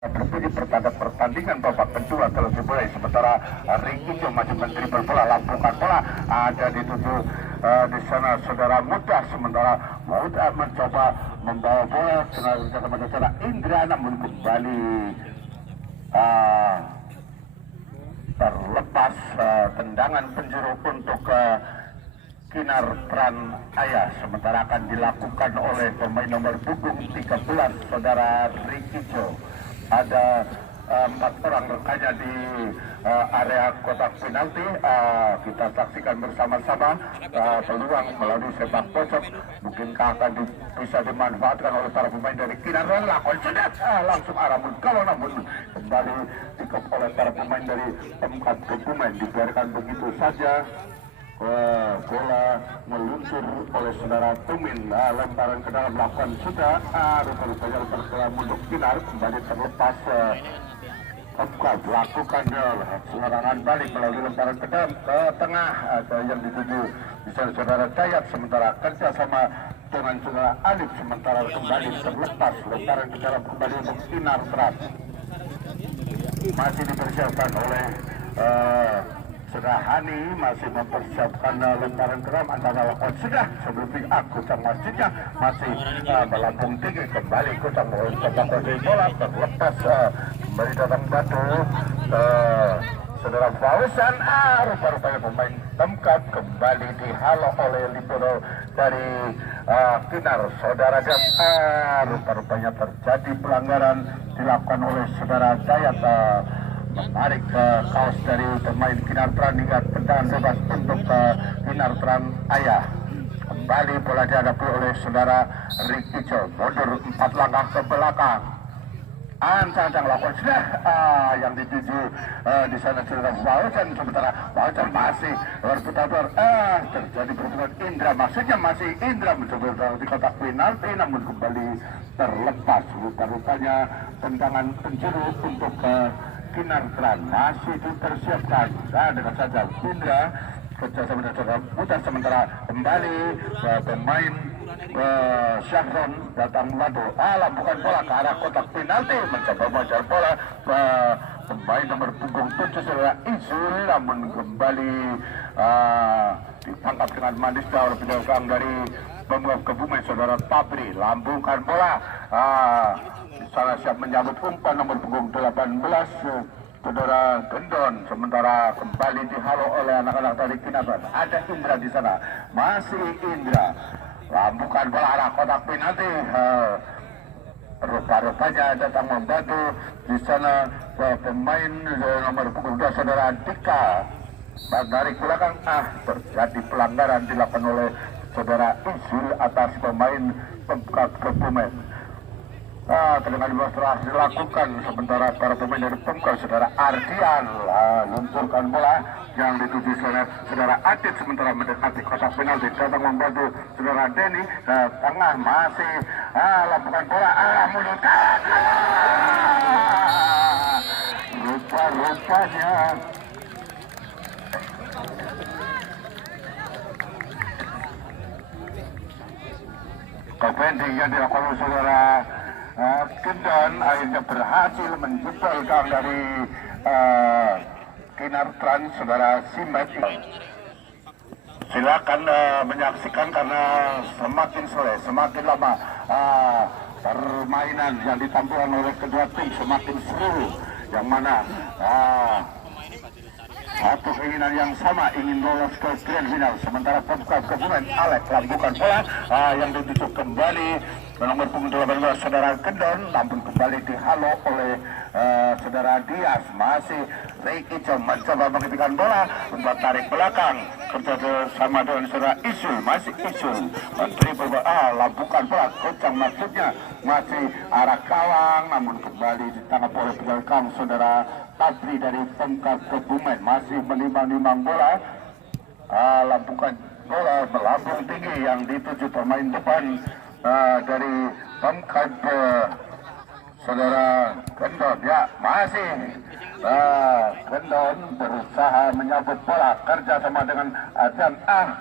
Berbunyi pertanda pertandingan babak kedua telah dimulai, sementara Ricky masih mendribel bola, lampungan bola ada di tujuh di sana saudara Muda, sementara Muda mencoba membawa bola dengan saudara Indra, namun kembali terlepas tendangan penjuru untuk Kinar Tran Ayah, sementara akan dilakukan oleh pemain nomor punggung 13 saudara Ricky Jo. Ada 4 orang rekannya di area kotak penalti. Kita saksikan bersama-sama peluang melalui sepak pojok, mungkinkah akan bisa dimanfaatkan oleh para pemain dari Kinar. Lakon sudah langsung arah kalau namun kembali dikop oleh para pemain dari Pemkab Kebumen, dibiarkan begitu saja. Bola meluncur oleh saudara Tumin, lemparan ke dalam lakukan sudah, rupa-rupanya lemparan ke dalam untuk Kinar, kembali terlepas. Pemkab lakukan serangan balik melalui lemparan ke dalam ke tengah, ada yang dituju bisa saudara Dayat, sementara kerjasama dengan saudara Alif, sementara kembali terlepas lemparan ke dalam kembali untuk Kinar Tran. Masih dipersiapkan oleh saudara Hani, masih mempersiapkan lemparan keram antara lakukan sudah sebelum kocang masjidnya masih melambung tinggi, kembali kocang bola terlepas, kembali datang batu saudara Fauzan, rupa-rupanya pemain Pemkab kembali dihalau oleh libero dari Kinar saudara Gas, rupa-rupanya terjadi pelanggaran dilakukan oleh saudara Dayat, menarik ke kaos dari pemain Kinar Tran hingga tendangan bebas untuk Kinar Tran Ayah. Kembali bola dihadapi oleh saudara Ricky Jo, mundur 4 langkah ke belakang. Ancang lakukan sudah yang dituju di sana saudara Fauzan, sementara Fauzan masih berputar terjadi pertemuan Indra, maksudnya masih Indra mencoba di kotak penalti, namun kembali terlepas. Rupa-rupanya tendangan penjuru untuk Kinar Tran masih dipersiapkan. Dengan saja Indra kerjasama dengan saudara Muda, sementara kembali pemain Syahron datang madu, lampukan bola ke arah kotak penalti, mencoba mengejar bola pemain nomor punggung 7 saudara Izul, namun kembali ditangkap dengan manis oleh penjagaan dari Pemkab Kebumen saudara Tabri, lambungkan bola salah siap menyambut umpan nomor punggung 18 saudara Gendon, sementara kembali dihalau oleh anak-anak dari Kinar. Ada Indra di sana, masih Indra, lambungkan bola arah kotak penalti, rupa-rupanya datang membantu di sana pemain nomor punggung 2 saudara Dika. Dari belakang terjadi pelanggaran dilakukan oleh saudara Izul atas pemain Pemkab Kebumen. Tendangan bebas telah dilakukan, sementara para pemain dari Pemkab saudara Ardian luncurkan bola yang dituju saudara Adit, sementara mendekati kotak penalti datang membantu saudara Denny ke tengah, masih lakukan bola mulut rupa-rupanya defending yang dilakukan oleh saudara Gendon akhirnya berhasil menjebol gawang dari Kinar Tran saudara Simet. Silakan menyaksikan karena semakin sore semakin lama permainan yang ditampilkan oleh kedua tim semakin seru, yang mana satu keinginan yang sama, ingin lolos ke grand final, sementara Pemkab Kebumen Alek lampukan bola yang dituju kembali nomor punggung 18 saudara Gendon, namun kembali dihalau oleh saudara Dias. Masih Ricky Jom mencoba menghentikan bola, membuat tarik belakang kerja sama dengan saudara Isul, masih Isul dribble lampukan bola kocang, maksudnya masih arah kawang, namun kembali ditangkap oleh penjaga saudara Tabri dari Pemkab Kebumen, masih menimbang-nimbang bola, lampukan bola melambung tinggi yang dituju pemain depan dari Pemkab saudara Gendon ya masih Gendon berusaha menyabut bola kerja sama dengan Adhan.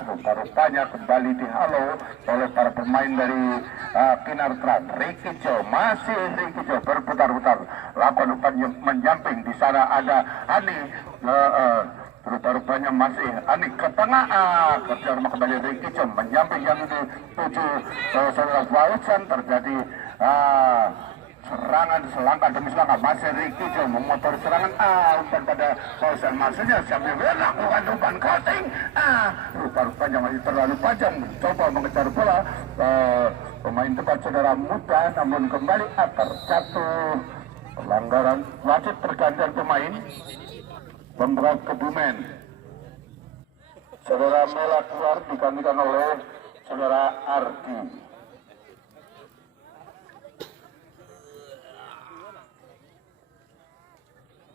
Rupa-rupanya kembali dihalau oleh para pemain dari Kinartran. Rikijo masih Rikijo berputar-putar lakukan umpan menyamping. Di sana ada Ani. Rupa-rupanya masih Ani ke tengah. Kerja sama kembali Rikijo menyamping yang dituju saudara Fauzan. Terjadi serangan selangkah demi selangkah masih Rikijo memotor serangan umpan pada Fauzan maksudnya sambil melakukan umpan coating. Rupa-rupanya masih terlalu panjang coba mengejar bola pemain depan saudara Muda, namun kembali terjatuh. Pelanggaran wasit pergantian pemain Pemkab Kebumen. Saudara Mela keluar digantikan oleh saudara Ardi.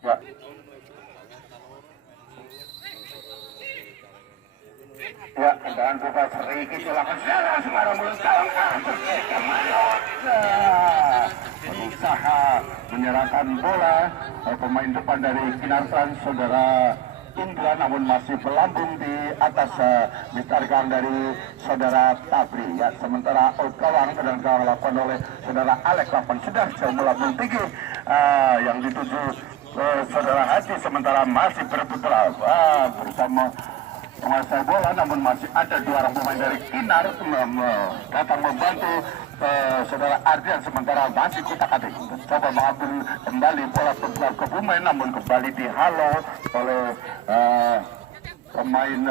Ya. Ya, dan buka Riki silakan sekarang belum berusaha menyerahkan bola pemain depan dari Kinartran saudara Indra, namun masih melambung di atas ditarikkan dari saudara Tabri. Ya, sementara gawang sedang dilakukan oleh saudara Alex Lapan sudah melambung tinggi yang dituju saudara Haji, sementara masih berputar bersama menguasai bola, namun masih ada dua orang pemain dari Kinar datang membantu saudara Ardian, sementara masih kutak-atik coba mengambil kembali bola ke pemain, namun kembali dihalau oleh pemain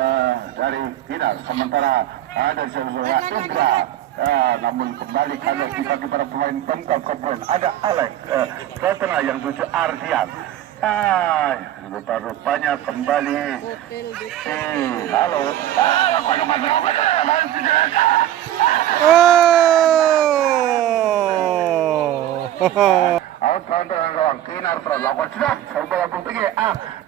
dari Kinar, sementara ada saudara Indra. Namun kembali karena dibagi para pemain Pemkab Kebumen, ada Alex ke tengah yang tuju Ardian. Rupa-rupanya kembali halo kawan-kawan Kinar terlakukan sudah coba labung tinggi.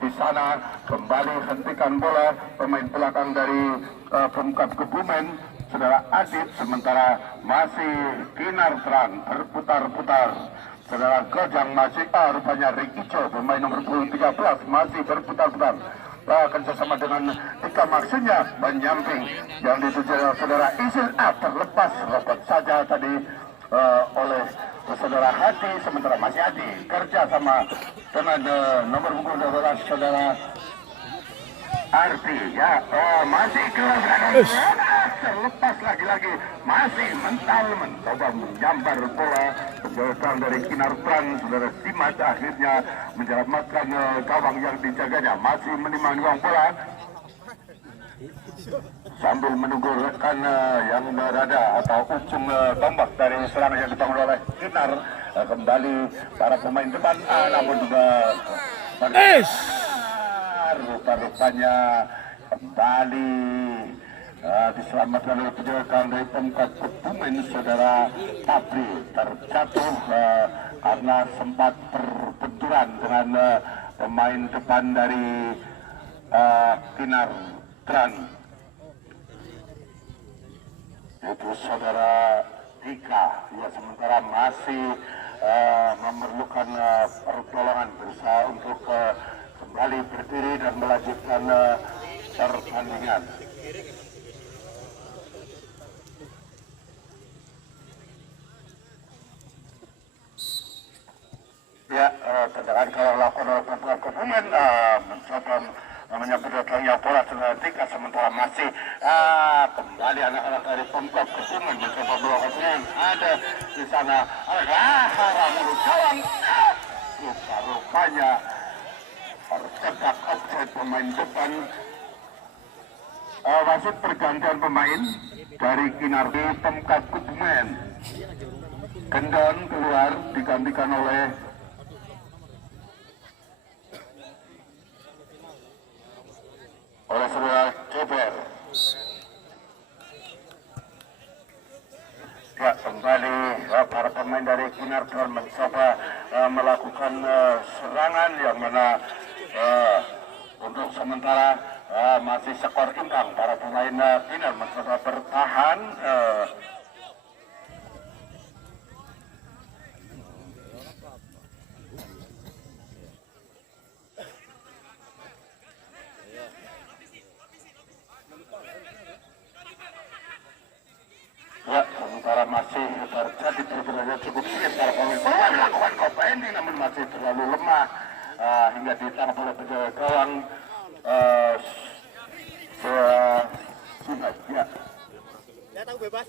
Di sana kembali hentikan bola pemain belakang dari Pemkab Kebumen saudara Adit, sementara masih Kinar Terang berputar-putar. Saudara Gojang masih rupanya Rikijo pemain nomor 13 masih berputar-putar kerjasama dengan Ika maksudnya menyamping yang dituju saudara Isil terlepas robot saja tadi oleh saudara Hadi, sementara masih Hadi kerja sama dengan nomor punggung saudara Arti ya masih kelas terlepas lagi-lagi masih mental mencoba menjambar bola jauhan dari Kinartran. Saudara Simat akhirnya menyelamatkan gawang yang dijaganya, masih menimang bola sambil menunggu rekan yang berada atau ujung tombak dari serangan yang dibangun oleh Kinar. Kembali para pemain depan namun juga rupa-rupanya kembali diselamatkan oleh penjaga dari Pemkab Kebumen saudara Tabri, terjatuh karena sempat berbenturan dengan pemain depan dari Kinartran, itu saudara Dika. Ya, sementara masih memerlukan pertolongan, berusaha untuk kembali berdiri dan melanjutkan pertandingan. Ya, tendangan kalau lakukan oleh Pemkab Kebumen mencoba menyambut datangnya bola Dika, sementara masih kembali anak-anak dari Pemkab Kebumen mencoba melakukan ada di sana mulut gawang. Rupanya tercetak offside pemain depan. Wasit pergantian pemain dari Kinar di Pemkab Kebumen. Gendon keluar digantikan oleh saudara Keber. Ya, kembali para pemain dari Kinartran mencoba melakukan serangan yang mana untuk sementara masih skor imbang. Para pemain Kinar mencoba bertahan. terlalu lemah hingga ditangkap oleh penjaga gawang ya. Ya tahu bebas.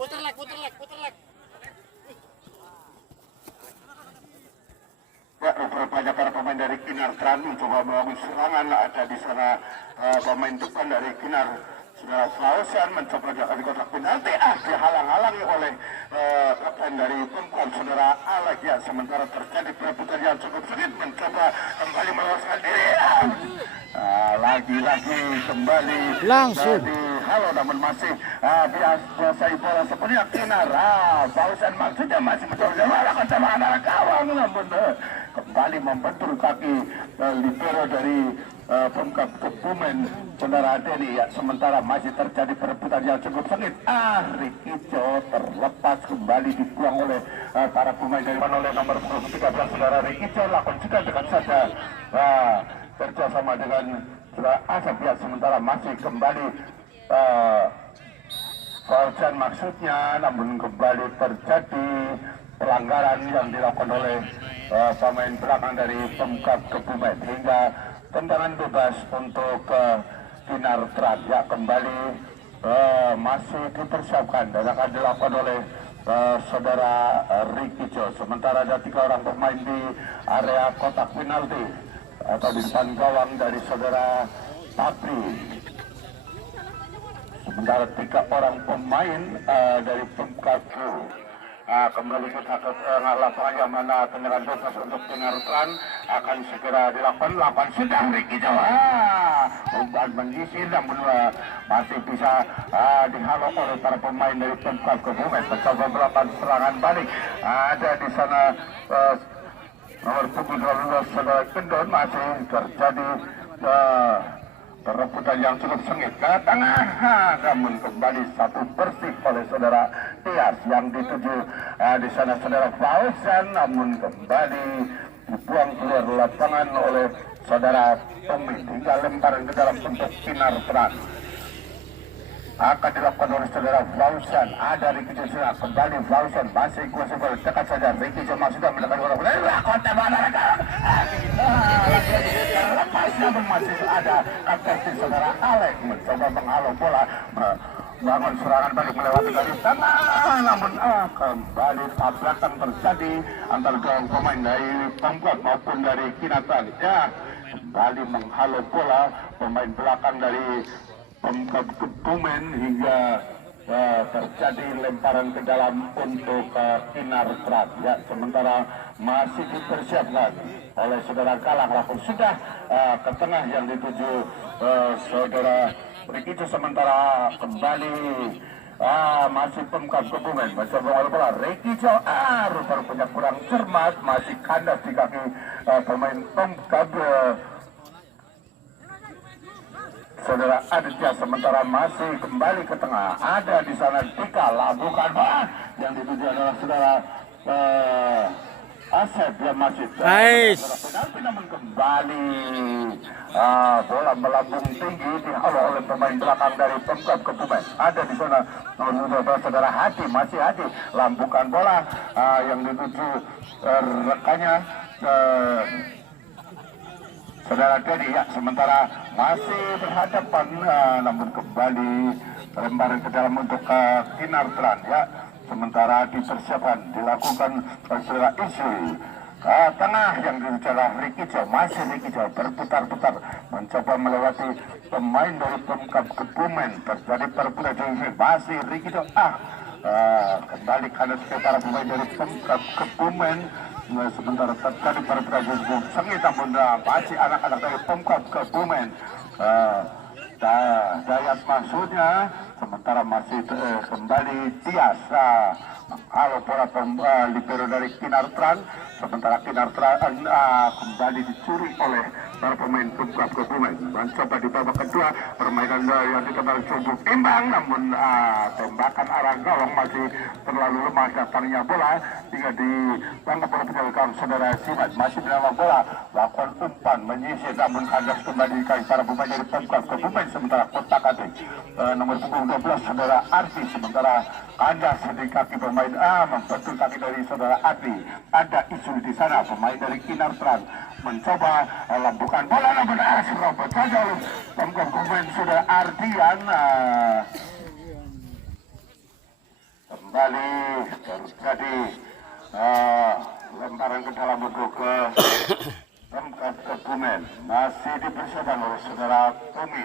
Putar leg. Ya, rupanya para pemain dari Kinar Tran mencoba membangun serangan. Ada di sana pemain depan dari Kinar. Saudara Flausian mencoba di kotak penalti. Dihalang-halangi oleh kapten dari Pemkot saudara Alek. Ya, sementara terjadi perebutan yang cukup sulit. Mencoba kembali meloloskan diri. Lagi-lagi kembali langsung halo, namun masih biasai bola sepenuhnya Kinar. Flausian maksudnya masih mencoba melakukan tembakan arah gawang, namun kembali membentur kaki libero dari Pemkap Kebumen saudara Denny. Ya, sementara masih terjadi perebutan yang cukup sengit. Rikijo terlepas kembali dibuang oleh para pemain dari oleh nomor 13 saudara Rikijo. Lakukan juga dekat saja kerjasama dengan saudara Asap. Ya, sementara masih kembali Fauzan maksudnya, namun kembali terjadi pelanggaran yang dilakukan oleh pemain belakang dari Pemkap Kebumen hingga tendangan bebas untuk Kinar Tran. Ya, kembali masih dipersiapkan dan akan dilakukan oleh saudara Rikijo. Sementara ada 3 orang pemain di area kotak penalti atau di depan gawang dari saudara Tapri. Sementara 3 orang pemain dari Pemkap kembali kita ke lapangan yang mana tendangan bebas untuk Kinar Tran akan segera dilakukan. Lapan sedang Ricky Jawa umpan menyisir namun masih bisa dihalau oleh para pemain dari Pemkap Kebumen. Mencoba melakukan serangan balik. Ada di sana nomor punggung 12 saudara Kendon. Masih terjadi perebutan yang cukup sengit ke tengah, namun kembali satu bersih oleh saudara Tias yang dituju di sana saudara Fauzan, namun kembali dibuang keluar lapangan oleh saudara Tommy hingga lemparan ke dalam untuk Kinar Tran. Akan dilakukan oleh saudara Fauzan. Ada Rikijo sudah kembali. Fauzan masih kuasa bola dekat saja. Rikijo sudah mendekat bola. Kota Banaraga. Lepas namun masih ada kapten saudara Alek mencoba menghalau bola. Bangun serangan balik melewati garis tengah. Namun kembali tabrakan terjadi antara dua pemain dari Pemkot maupun dari Kinar Tran. Ya, kembali menghalau bola pemain belakang dari Pemkap Kebumen hingga terjadi lemparan ke dalam untuk Kinar Tran. Ya, sementara masih dipersiapkan oleh saudara Galang. Langsung sudah ke tengah yang dituju saudara Rikijo. Sementara kembali masih Pemkap Kebumen mencoba oleh bola Rikijo. Rupanya kurang cermat, masih kandas di kaki pemain Pemkap saudara Aditya. Sementara masih kembali ke tengah. Ada di sana Dika labukan yang dituju adalah saudara Asep yang masih penalti, namun kembali bola melambung tinggi dihalau oleh pemain belakang dari Pemkap Kebumen. Ada di sana saudara Hadi, masih Hadi lambungkan bola yang dituju rekannya saudara Dedi. Ya, sementara masih berhadapan namun kembali lemparan ke dalam untuk Kinar Tran. Ya, sementara dipersiapkan dilakukan saudara Isu ke tengah yang dibicara Rikijo. Masih Rikijo berputar-putar mencoba melewati pemain dari Pemkap Kebumen. Terjadi perebutan masih Rikijo kembali karena sekitar pemain dari Pemkap Kebumen. Sementara terjadi perebutan sengit namun masih anak-anak dari Pemkap Kebumen. Dayas maksudnya. Sementara masih kembali Tias kalau bola libero dari Kinar Tran. Sementara Kinar Tran kembali dicuri oleh para pemain Pemkab Kebumen. Mencoba di babak kedua permainan yang dikembali cukup imbang, namun tembakan arah gawang masih terlalu lemah datangnya bola hingga ditangkap oleh penjaga gawang saudara Simat. Masih dalam bola lakukan umpan menyisir, namun kandas kembali kali para pemain dari Pemkab Kebumen. Sementara kotak atik nomor punggung 12 saudara Arti, sementara kandas di kaki pemain membentur kaki dari saudara Arti. Ada isu di sana, pemain dari Kinar Trans mencoba lampukan bola, namun serobot saja oleh Pemkab Kebumen saudara Ardian. Kembali terjadi lemparan ke dalam untuk Pemkab Kebumen. Masih dipersiapkan oleh saudara Tommy.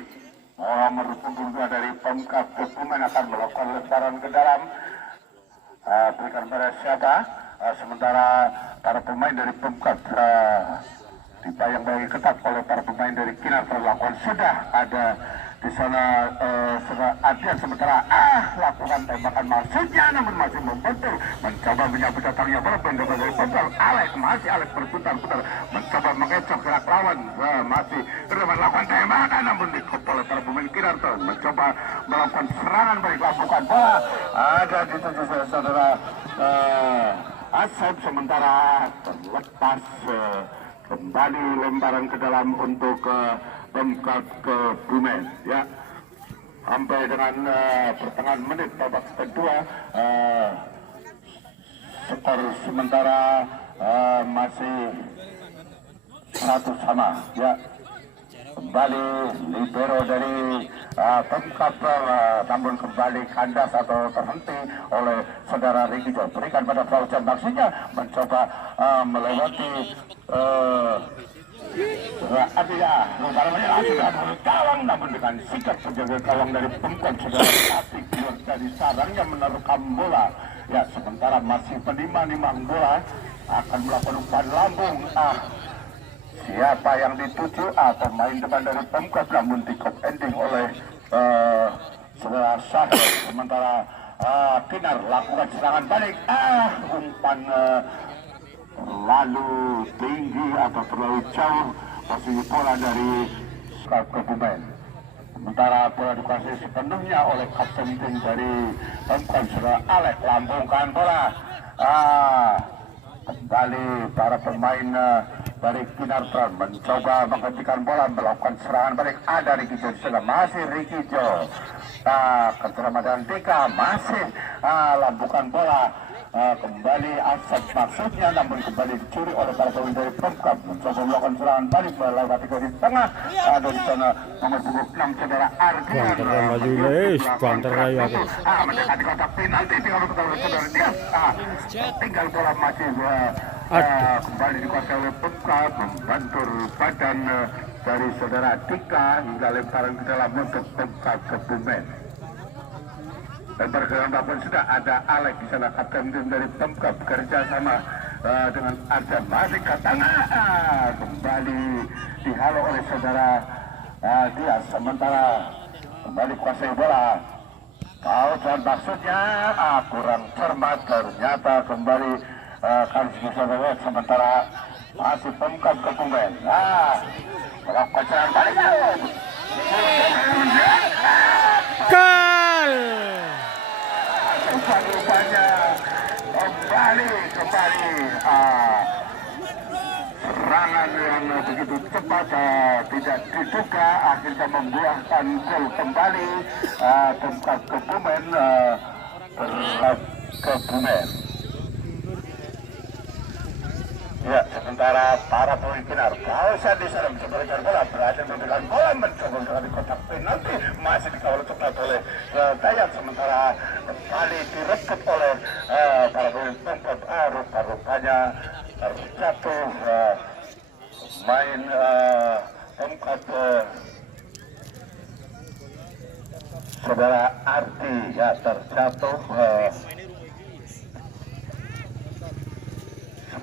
Nomor punggung 2 dari Pemkab Kebumen akan melakukan lemparan ke dalam. Berikan pada siapa? Sementara para pemain dari Pemkab dibayang-bayangi ketat oleh para pemain dari Kinar terlakukan sudah ada di sana Adian, sementara lakukan tembakan maksudnya, namun masih membentur, mencoba menyambut datangnya bola pendapat dari Pemkab. Alex berputar-putar mencoba mengecoh gerak lawan, masih terus melakukan tembakan, namun dikop oleh para pemain Kinar mencoba melakukan serangan balik, lakukan bola ada di tujuh saudara Asep, sementara terlepas kembali lemparan ke dalam untuk Pemkab Kebumen ya. Sampai dengan pertengahan menit babak kedua, skor sementara masih 1 sama ya. Kembali libero dari Pemkab, namun kembali kandas atau terhenti oleh saudara Rikijo. Berikan pada Fauzan, maksudnya mencoba melewati artinya lemparannya sudah bergawang, namun dengan sikap penjaga gawang dari Pemkab sudah Atik keluar dari sarangnya menerkam bola ya. Sementara masih penimang-nimang bola akan melakukan umpan lambung. Siapa yang dituju? Pemain depan dari Pemkab, namun di-cop ending oleh saudara Sahel. Sementara Kinar lakukan serangan balik, umpan lalu tinggi atau terlalu jauh posisi bola dari Pemkab Kebumen. Sementara bola dikuasai sepenuhnya oleh kapten tim dari Pemkab saudara Alex, lambungkan bola. Kembali para pemain dari Kinar Trans mencoba menghentikan bola, melakukan serangan balik. Ada Rikijo di sana, masih Rikijo. Keselamatan Tika masih lambungkan bola. Kembali Asep maksudnya, namun kembali dicuri oleh para pemain dari Pemkab. Mencoba melakukan serangan balik melewati garis tengah. Ada di sana nomor punggung 6 saudara Ardian. Mendekati kotak penalti, tinggal saudara Dias. Tinggal bola masih kembali dikuasai oleh Pemkab, membantur badan dari saudara Tika hingga lemparan ke dalam untuk Pemkab Kebumen. Dan bergerak pun sudah ada Alex di sana, kapten tim dari Pemkab, bekerja sama dengan Arjan, masih ke tengah, kembali dihalau oleh saudara Dias. Sementara kembali kuasai bola. Kalau maksudnya kurang cermat, ternyata kembali kali bisa lewat. Sementara masih Pemkab Kebumen melakukan serangan balik. Gol! Rupanya kembali serangan yang begitu cepat tidak diduga akhirnya membuahkan gol kembali. Pemkab Kebumen Kebumen ya. Sementara para pemain Kinar Fauzan di sana memberikan bola, berada memberikan bola, mencoba dari kotak penalti, masih dikawal cepat oleh Dayat. Sementara kembali direbut oleh para pemain Pemkab. Rupa-rupanya terjatuh main Pemkab saudara Arti ya, terjatuh.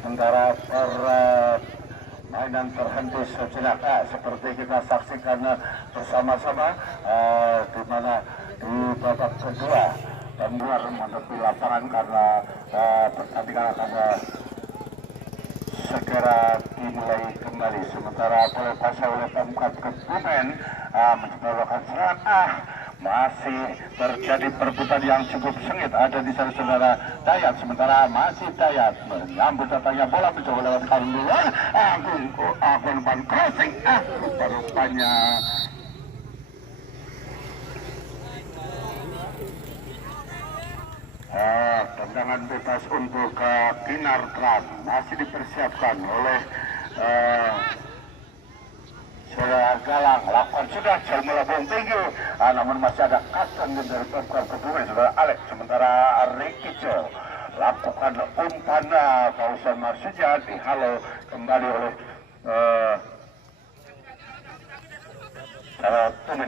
Sementara permainan terhenti sejenak, seperti kita saksikan bersama-sama, di mana di babak kedua Pemkab menutupi lapangan karena pertandingan akan segera dimulai kembali. Sementara boleh pasang oleh Pemkab Kebumen mencoba serangan. Masih terjadi perebutan yang cukup sengit ada di sana saudara Dayat. Sementara masih Dayat menyambut datangnya bola mencoba lewat luar. Agun crossing. Rupanya tendangan bebas untuk Kinartran masih dipersiapkan oleh Saudara Galang. Lakukan sudah jauh melambung tinggi, namun masih ada custom dari Pemkab Kebumen saudara Alex. Sementara Rikijo lakukan umpan Fausan Marsija dihalau kembali oleh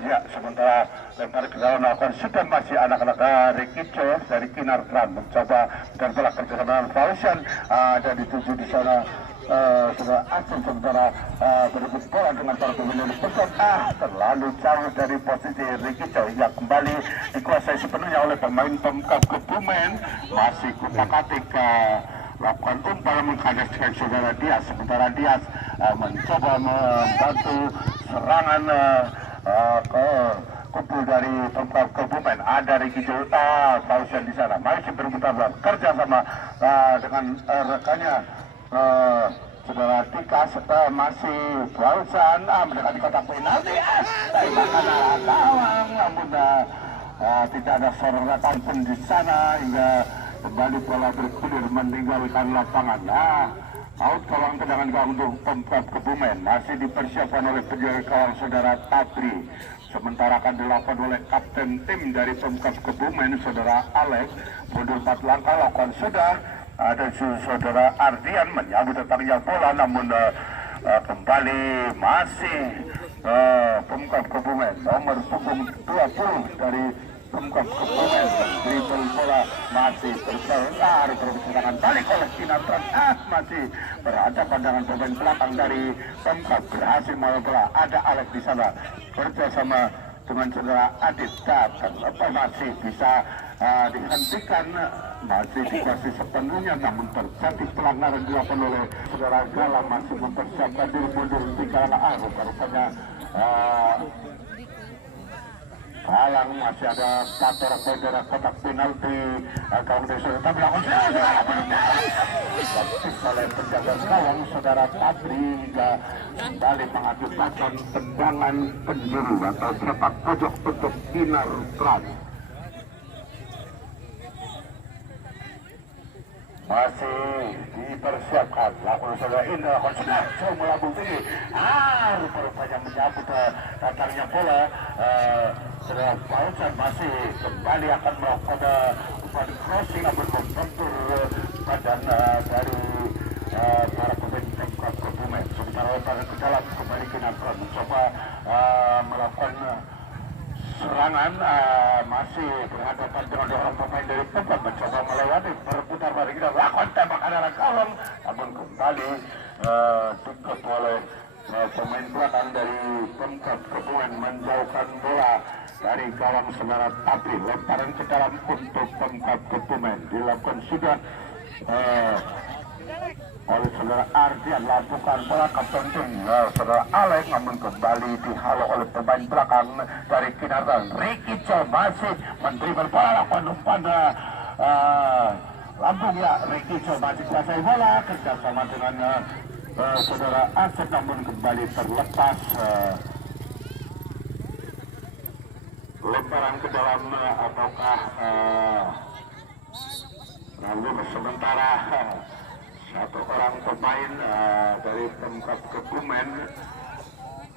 ya. Sementara lempar ke dalam melakukan sudah masih anak-anak Rikijo dari Kinartran mencoba dan bola kerjasama dengan Fausan ada dituju di sana. Saudara Asin sementara berebut bola dengan para pemain Persib terlalu jauh dari posisi Rikijo yang kembali dikuasai sepenuhnya oleh pemain Pemkab Kebumen. Masih kutak-atik lakukan umpan mengkandaskan saudara Dias. Sementara Dias mencoba membantu serangan ke kumpul dari Pemkab Kebumen. Ada Rikijo Fausian di sana masih berebutan kerja sama dengan rekannya saudara Tika masih Fausan mendekati kotak penalti. Tembakan gawang namun tidak ada sorotan pun di sana hingga kembali bola bergulir meninggalkan lapangan. Out gawang tendangan gawang untuk Pemkab Kebumen masih dipersiapkan oleh penjaga gawang saudara Tabri. Sementara akan dilakukan oleh kapten tim dari Pemkab Kebumen saudara Alex. Mundur 4 langkah lakukan sudah. Ada saudara Ardian menyambut datangnya bola namun kembali masih Pemkab Kebumen nomor punggung 20 dari Pemkab Kebumen dribble bola masih berselar berserangan balik oleh Kinartran masih berhadapan dengan pemain belakang dari Pemkab berhasil melawan bola. Ada Alex di sana bersama dengan saudara Adit datang masih bisa dihentikan masih dikasih sepenuhnya namun terjadi pelanggaran dilakukan oleh saudara Galang masih mempersiapkan diri mundur 3 langkah. Rupanya Galang masih ada kantor bendera kotak penalti gawang desa tapi lakukan oleh penjaga gawang saudara Tabri hingga kembali mengakibatkan tendangan penjuru atau sepak pojok untuk Kinartran. Masih dipersiapkan lakukan saudara Indra sudah jauh melambung tinggi rupanya menyambut datangnya bola saudara Fausan masih kembali akan melakukan umpan crossing namun membentur badan dari para pemain Pemkab Kebumen. Sementara lempar ke dalam kembali Kinartran mencoba melakukan serangan masih berhadapan dengan orang pemain dari Pemkab mencoba melewati berputar balik dan lakukan tembakan arah gawang namun kembali ditutup oleh pemain belakang dari Pemkab Kebumen menjauhkan bola dari gawang saudara Tabri. Lemparan ke dalam untuk Pemkab Kebumen dilakukan sudah oleh saudara Ardian lakukan bola kapten tim saudara Alex namun kembali dihalau oleh pemain belakang dari Kinartran. Rikijo masih mendribble bola lakukan umpan lambung Rikijo masih kuasai bola kerjasama dengan saudara Asep namun kembali terlepas. Lemparan ke dalam ataukah lalu sementara satu orang pemain dari Pemkab Kebumen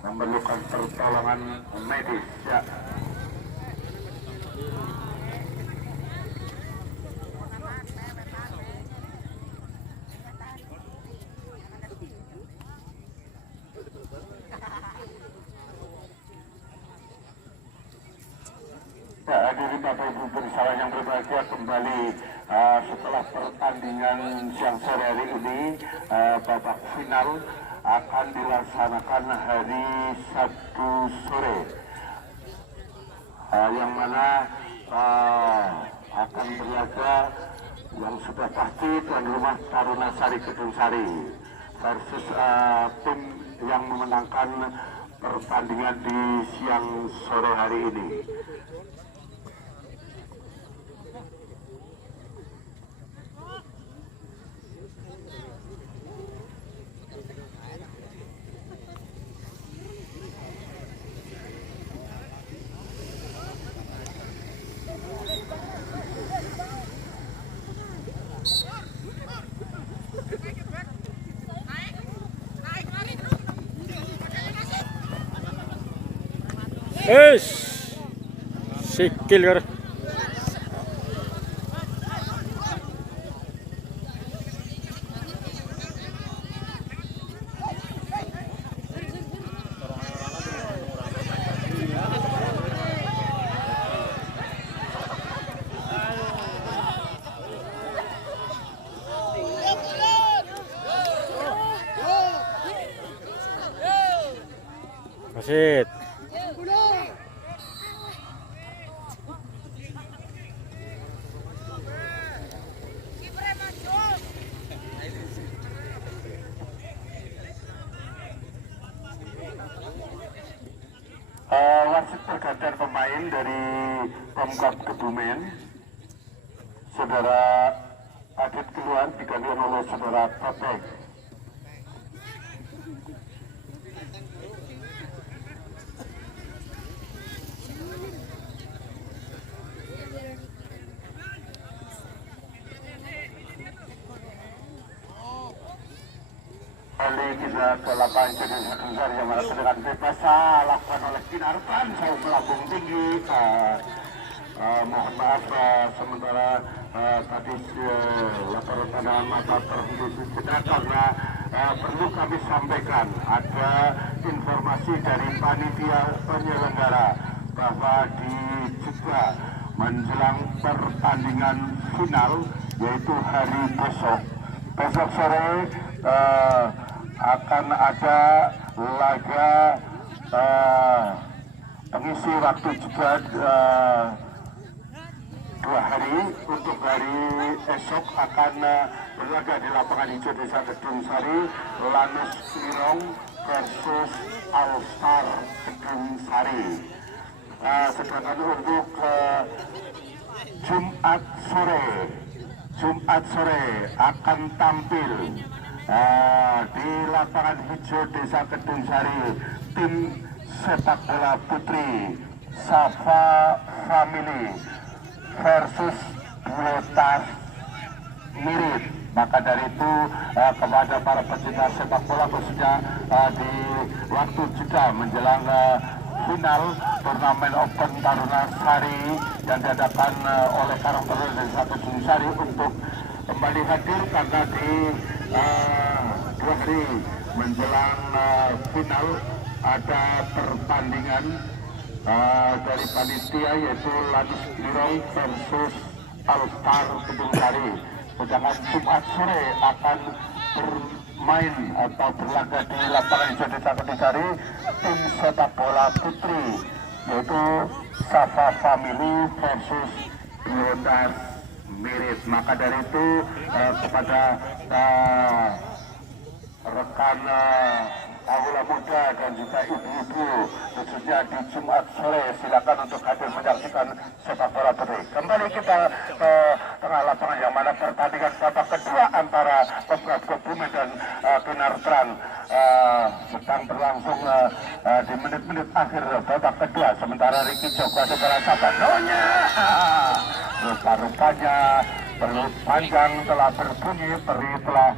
memerlukan pertolongan medis hadirin Bapak Ibu bersama yang berbahagia kembali setelah pertandingan siang sore hari ini babak final akan dilaksanakan hari Sabtu sore yang mana akan berlaga yang sudah pasti tuan rumah Taruna Sari Kedung Sari versus tim yang memenangkan pertandingan di siang sore hari ini. Sikil karo. Wasit. Wasit pergantian pemain dari Pemkab Kebumen, saudara Adit keluar digantikan oleh saudara Topeng. Kembali kita ke lapangan jadi besar yang mana tendangan bebas lakukan oleh Kinartan jauh melambung tinggi. Mohon maaf sementara tadi laporan tendangan mata terhenti cedera karena perlu kami sampaikan ada informasi dari panitia penyelenggara bahwa di Jeddah menjelang pertandingan final yaitu hari besok sore akan ada laga pengisi waktu juga 2 hari. Untuk hari esok akan berlaga di lapangan hijau Desa Kedung Sari, Lanus Lirong versus All Star Kedung Sari. Sedangkan untuk Jumat sore akan tampil di lapangan hijau Desa Kedung Sari tim sepak bola putri Safa Family versus Biotas Mirip. Maka dari itu kepada para pecinta sepak bola khususnya di waktu jeda menjelang final turnamen Open Taruna Sari yang diadakan oleh Karang Taruna Desa Kedung Sari untuk kembali hadir karena di 2 hari menjelang final ada pertandingan dari panitia yaitu Lanus Lirong versus Altar Kedung Sari. Sedangkan Jumat sore akan bermain atau berlaga di lapangan hijau Desa Kedung Sari tim sepak bola putri yaitu Safa Family versus Biotas Mirip. Maka dari itu kepada rekan aula muda dan juga ibu-ibu khususnya di Jumat sore silakan untuk hadir menyaksikan sepak bola putri. Kembali kita ke tengah lapangan yang mana pertandingan babak kedua antara Pemkab Kebumen dan Kinartan sedang berlangsung di menit-menit akhir babak kedua. Sementara Ricky Joko setelah Sabanonya rupa-rupanya perlu panjang telah berbunyi, peri telah